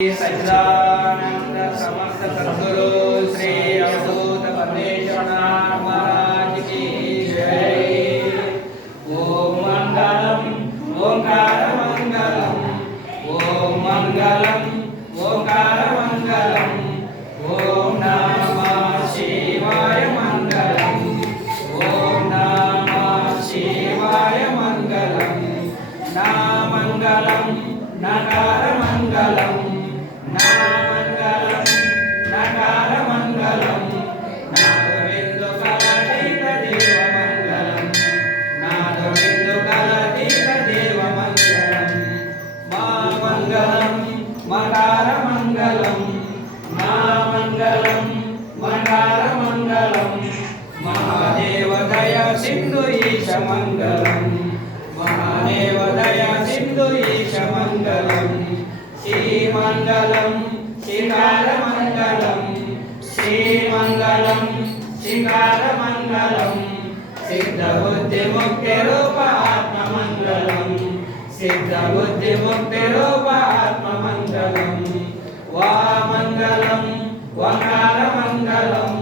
सच्चिदानंद समस्त सद्गुरु श्री अवधूत परमेश्वर महाराज की जय। ओम मंगलम ओंकार मंगलम, ओम मंगलम ओंकार मंगलम, ओम नमः शिवाय मंगलम, ओम नमः शिवाय मंगलम, ना मंगलम नकार मंगलम, नामंगलम नकार मंगलम, नादबिंदु कलतीत देव मंगलम, नादबिंदु कलतीत देव मंगलम, मा मंगलम मकार मंगलम, मा मंगलम मकार मंगलम, महादेव दया सिंधु ईश मंगलम, महादेव दया सिंधु ईश मंगलम, श्रीमंगलम श्रीकारमंगलम, श्रीमंगलम श्रीकारमंगलम, सिद्ध बुद्धि मुक्ति रूप आत्ममंगलम, सिद्ध बुद्धि मुक्ति रूप आत्ममंगलम, वामंगलम वकारमंगलम,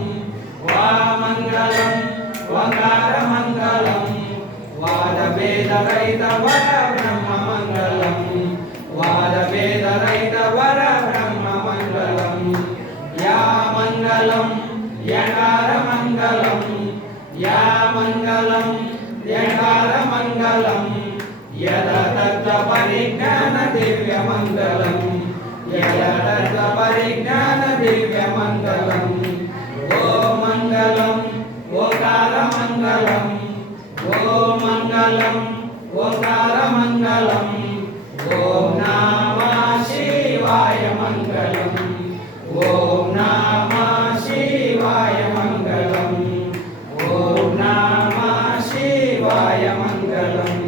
वामंगलम वकारमंगलम, वाद वेद रहित वर ब्रह्म मंगलम, वाद वेद रहित वर ब्रह्म मंगलम, या मंगलम यकार मंगलम, या मंगलम यकार मंगलम, यद तत्व परिज्ञान दिव्य मंगलम, यद तत्व परिज्ञान दिव्य मंगलम, ओ मंगलम ओकार मंगलम, ओ मंगलम ओकार मंगलम, ओम नमः शिवाय मंगलम, ओम नमः शिवाय मंगलम, ओम नमः शिवाय मंगलम।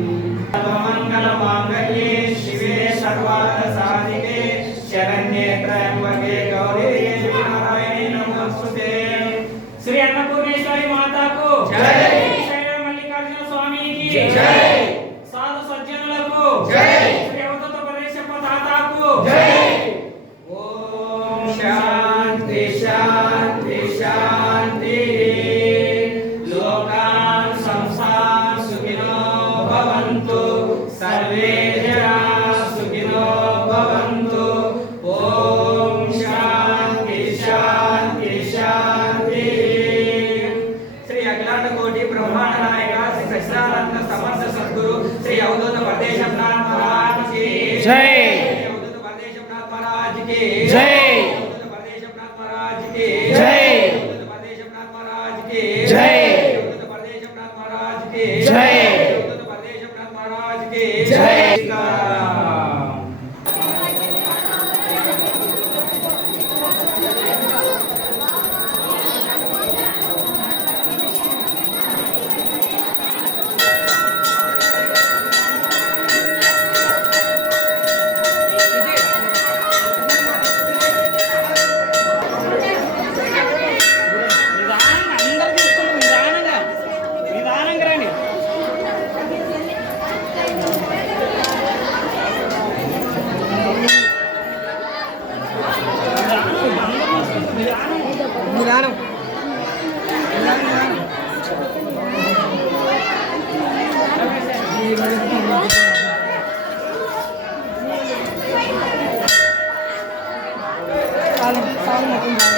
सर्वमंगल मांगल्ये शिवे सर्वार्थ साधिके शरण्ये त्र्यंबके गौरी नारायणी नमोस्तुते। श्री अन्नपूर्णेश्वरी माता को जय, श्री मल्लिकार्जुन स्वामी की जय, साधु सज्जनुలకు जय, श्री अवधूत परमेश्वर प्रदाता को जय। ओम शांति शांति शांति, लोकान् संसार सुखिनो भवन्तु, सर्वे जना सुखिनो भवन्तु। ओम शांति शांति शांति। श्री अखिलांड कोटि ब्रह्मांड नायक श्री सच्चिदानंद समर्थ सद्गुरु श्री अवधूत परमेश्वर महाराज की जय, अवधूत परमेश्वर महाराज की जय, अवधूत परमेश्वर महाराज की जय, अवधूत परमेश्वर महाराज की जय, अवधूत परमेश्वर महाराज की जय, अवधूत परमेश्वर महाराज की जय। Salam